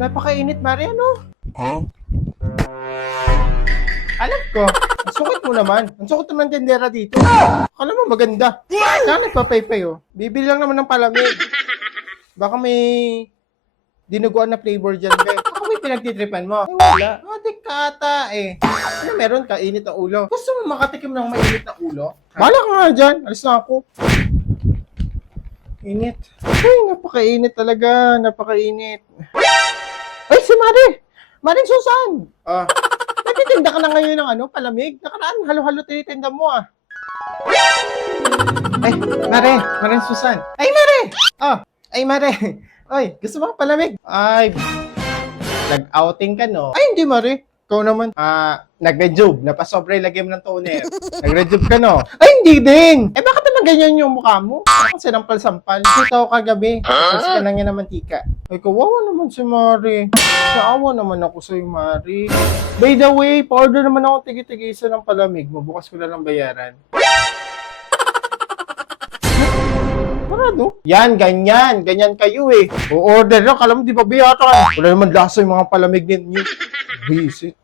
Napakainit, Mare, ano? Huh? Alam ko. Ang sukot mo naman. Ang sukot naman ng tendera dito. Akala mo maganda. Saan nagpapaypay, oh? Bibili lang naman ng palamig. Baka may dinuguan na flavor dyan, be. Baka may pinagtitripan mo. Ay, wala. Adik kata, eh. Ano meron ka? Init ang ulo. Gusto mo makatikim ng mainit na ulo? Bala ka nga dyan. Alis na ako. Init. Ay, napakainit talaga. Napakainit. Ay, si Mare! Maring Susan! Ah, nagtitinda ka na ngayon ng ano, palamig? Nakaraan, halo-halo tinitinda mo ah. Ay, Mare! Maring Susan! Ay, Mare! Oh, ay, Mare! Ay, gusto mo palamig? Ay, nag-outing ka, no? Ay, hindi, Mare. Ikaw naman. Nag-rejuve. Napasobre, lagyan mo ng toner. Nag-rejuve ka, no? Ay, hindi din! Eh, bakit naman ganyan yung mukha mo? Kasi sinampal-sampal. Kita ko kagabi. Kasi ka lang yan ng mantika. Ay, kawawa naman si Mari. Naawa naman ako sa'yo, Mari. By the way, pa-order naman ako tigi-tigisa ng palamig mo. Bukas ko na lang bayaran. Parado? Yan, ganyan. Ganyan kayo eh. O-order lang. Kala mo di ba bayaran? Wala naman lasa yung mga palamig ninyo. Visit.